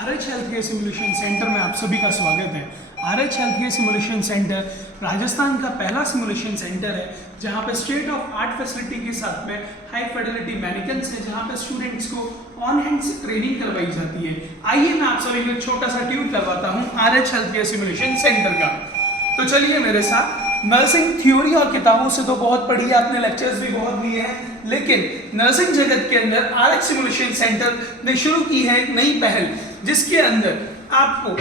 RH health care simulation centre में आप सभी का स्वागत है। RH health care simulation centre Rajasthan का पहला सिमुलेशन सेंटर है जहां पे स्टेट ऑफ आर्ट फैसिलिटी के साथ में हाई फिडेलिटी मैनिकन्स है, जहां पे स्टूडेंट्स को ऑन हैंड से ट्रेनिंग करवाई जाती है। आइए मैं आप सभी को एक छोटा सा ट्यूब करवाता हूं RH health care simulation centre का। तो चलिए मेरे साथ। नर्सिंग थ्योरी और किताबों से तो बहुत पढ़ी है आपने, लेक्चर्स भी बहुत लिए हैं, लेकिन नर्सिंग जगत के अंदर RH सिमुलेशन सेंटर ने शुरू की है एक नई पहल, जिसके अंदर आपको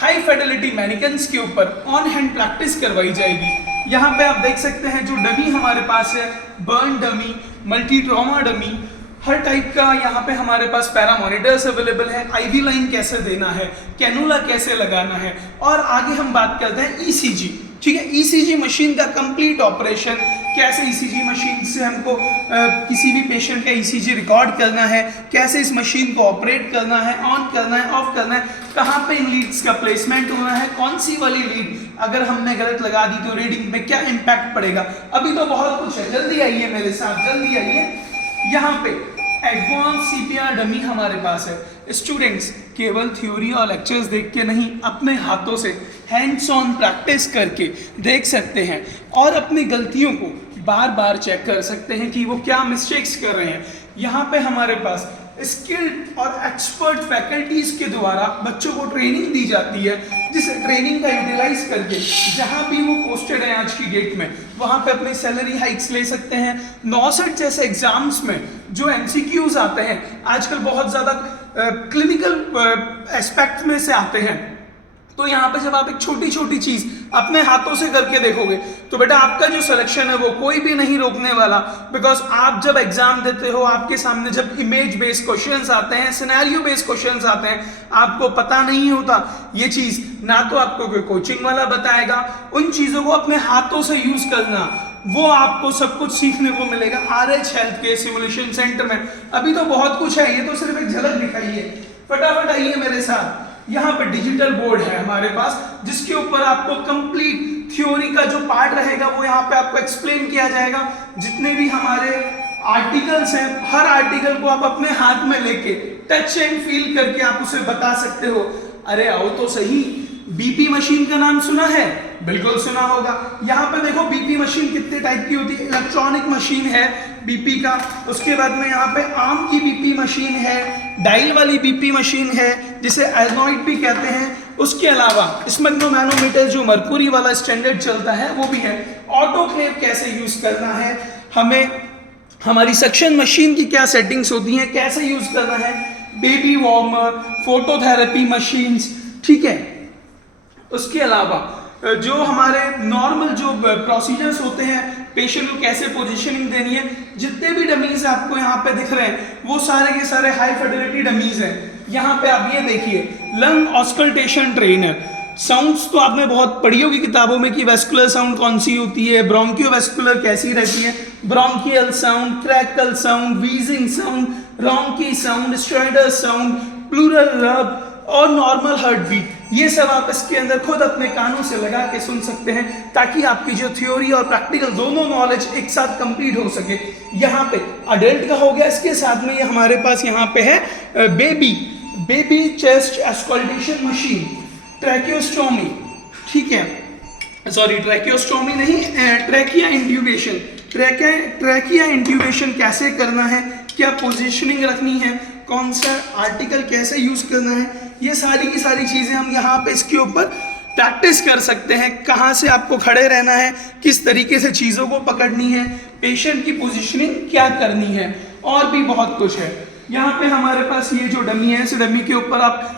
हाई फिडेलिटी मैनिकन्स के ऊपर ऑन हैंड प्रैक्टिस करवाई जाएगी। यहाँ पे आप देख सकते हैं जो डमी हमारे पास है, burn dummy, multi trauma dummy, हर टाइप का यहाँ पे हमारे पास पैरा मॉनिटर्स अवेलेबल है। आईवी लाइन कैसे देना है, कैनुला कैसे लगाना है, और आगे हम बात करते हैं ईसीजी। ठीक है, ईसीजी मशीन का कंप्लीट ऑपरेशन, कैसे ईसीजी मशीन से हमको किसी भी पेशेंट का ईसीजी रिकॉर्ड करना है, कैसे इस मशीन को ऑपरेट करना है, ऑन करना है, ऑफ करना है, कहाँ पे इन लीड्स का प्लेसमेंट होना है, कौन सी वाली लीड अगर हमने गलत लगा दी तो रीडिंग में क्या इम्पैक्ट पड़ेगा। अभी तो बहुत कुछ है, जल्दी आइए मेरे साथ, जल्दी आइए। यहाँ पे एडवांस सीपीआर डमी हमारे पास है। स्टूडेंट्स केवल थ्योरी और लेक्चर्स देख के नहीं, अपने हाथों से हैंड्स ऑन प्रैक्टिस करके देख सकते हैं और अपनी गलतियों को बार बार चेक कर सकते हैं कि वो क्या मिस्टेक्स कर रहे हैं। यहाँ पे हमारे पास स्किल्ड और एक्सपर्ट फैकल्टीज के द्वारा बच्चों को ट्रेनिंग दी जाती है, जिस ट्रेनिंग का यूटिलाइज करके जहाँ भी वो पोस्टेड है आज की डेट में, वहाँ पे अपनी सैलरी हाइक्स ले सकते हैं। नॉसेट जैसे एग्जाम्स में जो एमसीक्यूज आते हैं आजकल बहुत ज़्यादा क्लिनिकल एस्पेक्ट में से आते हैं, तो यहाँ पे जब आप एक छोटी छोटी चीज अपने हाथों से करके देखोगे तो बेटा आपका जो सिलेक्शन है वो कोई भी नहीं रोकने वाला। बिकॉज आप जब एग्जाम देते हो, आपके सामने जब इमेज बेस्ड क्वेश्चंस आते हैं, सिनेरियो बेस्ड क्वेश्चंस आते हैं, आपको पता नहीं होता ये चीज, ना तो आपको कोई कोचिंग वाला बताएगा, उन चीजों को अपने हाथों से यूज करना, वो आपको सब कुछ सीखने को मिलेगा RH health care simulation centre में। अभी तो बहुत कुछ है, ये तो सिर्फ एक झलक दिखाई है। फटाफट आइए मेरे साथ। यहाँ पे डिजिटल बोर्ड है हमारे पास, जिसके ऊपर आपको कंप्लीट थ्योरी का जो पार्ट रहेगा वो यहाँ पे आपको एक्सप्लेन किया जाएगा। जितने भी हमारे आर्टिकल्स हैं, हर आर्टिकल को आप अपने हाथ में लेके टच एंड फील करके आप उसे बता सकते हो। अरे आओ तो सही, बीपी मशीन का नाम सुना है? बिल्कुल सुना होगा। यहाँ पे देखो बीपी मशीन कितने टाइप की होती है। इलेक्ट्रॉनिक मशीन है बीपी का, उसके बाद में यहाँ पे आर्म की बीपी मशीन है, डायल वाली बीपी मशीन है जिसे एजनॉइड भी कहते हैं। उसके अलावा स्मैग्नोमैनोमीटर जो मरकुरी वाला स्टैंडर्ड चलता है वो भी है। ऑटोक्लेव कैसे यूज करना है, हमें हमारी सक्शन मशीन की क्या सेटिंग्स होती हैं, कैसे यूज करना है, बेबी वार्मर, फोटोथेरेपी मशीन्स, ठीक है। उसके अलावा जो हमारे नॉर्मल जो प्रोसीजर्स होते हैं, पेशेंट को कैसे पोजीशनिंग देनी है, जितने भी डमीज आपको यहाँ पे दिख रहे हैं वो सारे के सारे हाई फिडेलिटी डमीज हैं। यहाँ पे आप ये देखिए, लंग ऑस्कल्टेशन ट्रेनर। साउंड्स तो आपने बहुत पढ़ी होगी किताबों में कि वेस्कुलर साउंड कौन सी होती है, ब्रोंकियोवेस्कुलर कैसी रहती है, bronchial sound, crackle sound, wheezing sound, rhonchi sound, stridor sound, pleural rub और नॉर्मल हार्ट बीट। ये सब आप इसके अंदर खुद अपने कानों से लगा के सुन सकते हैं, ताकि आपकी जो थ्योरी और प्रैक्टिकल दोनों नॉलेज एक साथ कंप्लीट हो सके। यहाँ पे अडल्ट का हो गया, इसके साथ में ये हमारे पास यहाँ पे है बेबी चेस्ट एस्कल्टेशन मशीन, ट्रैकियोस्टोमी, ठीक है, सॉरी ट्रैकियोस्टोमी नहीं, ट्रैकिया इंट्यूबेशन। ट्रैकिया इंट्यूबेशन कैसे करना है, क्या पोजीशनिंग रखनी है, कौन सा आर्टिकल कैसे यूज करना है, ये सारी की सारी चीजें हम यहाँ पे इसके ऊपर प्रैक्टिस कर सकते हैं। कहाँ से आपको खड़े रहना है, किस तरीके से चीज़ों को पकड़नी है, पेशेंट की पोजीशनिंग क्या करनी है, और भी बहुत कुछ है। यहाँ पे हमारे पास ये जो डमी है, इस डमी के ऊपर आप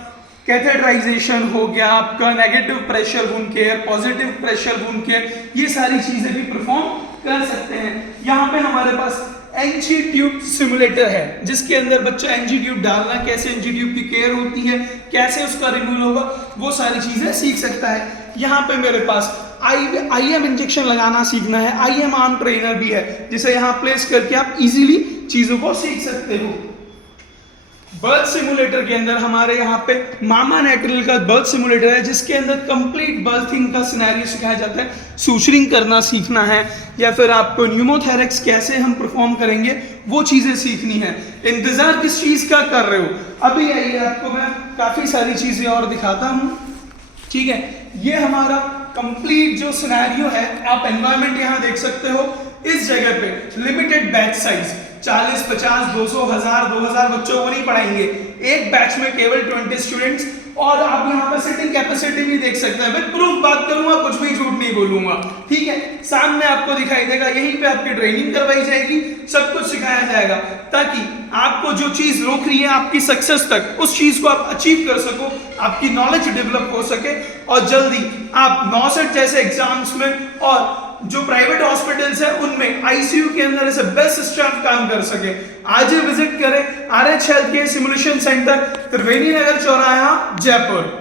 कैथेटराइजेशन हो गया, आपका negative pressure wound care, positive pressure wound care, ये सारी चीजें भी परफॉर्म कर सकते हैं। यहाँ पे हमारे पास एनजी ट्यूब सिमुलेटर है, जिसके अंदर बच्चा एनजी ट्यूब डालना, कैसे एनजी ट्यूब की केयर होती है, कैसे उसका रिमूवल होगा, वो सारी चीजें सीख सकता है। यहाँ पे मेरे पास IM इंजेक्शन लगाना सीखना है, IM आर्म ट्रेनर भी है, जिसे यहाँ प्लेस करके आप इजीली चीजों को सीख सकते हो। बर्थ सिमुलेटर के अंदर हमारे यहाँ पे मामा नेटरल का बर्थ सिमुलेटर है, जिसके अंदर कंप्लीट बर्थिंग का सिनेरियो सिखाया जाता है। सुशरिंग करना सीखना है या फिर आपको न्यूमोथेरेक्स कैसे हम परफॉर्म करेंगे वो चीज़ें सीखनी है। इंतज़ार किस चीज़ का कर रहे हो? अभी आइए आपको मैं काफ़ी सारी चीज़ें और दिखाता हूँ। ठीक है, ये हमारा कंप्लीट जो सिनेरियो है, आप एनवायरनमेंट यहाँ देख सकते हो। इस जगह पे लिमिटेड बैच साइज 40, 50, 200, 1000, 2000 बच्चों को नहीं पढ़ाएंगे, एक बैच में केवल 20 स्टूडेंट्स। और आप यहाँ पर सिटिंग कैपेसिटी भी देख सकते हैं। मैं प्रूफ बात करूंगा, कुछ भी झूठ नहीं बोलूंगा। ठीक है, सामने आपको दिखाई देगा, यहीं पे आपकी ट्रेनिंग करवाई जाएगी, सब कुछ सिखाया जाएगा, ताकि आपको जो चीज रोक रही है आपकी सक्सेस तक, उस चीज को आप अचीव कर सको, आपकी नॉलेज डेवलप हो सके और जल्दी आप नॉसेट जैसे एग्जाम्स में और जो प्राइवेट हॉस्पिटल्स है उनमें आईसीयू के अंदर ऐसे बेस्ट स्टाफ काम कर सके। आज ही विजिट करें RH health care simulation centre, Triveni Nagar चौराहा, जयपुर।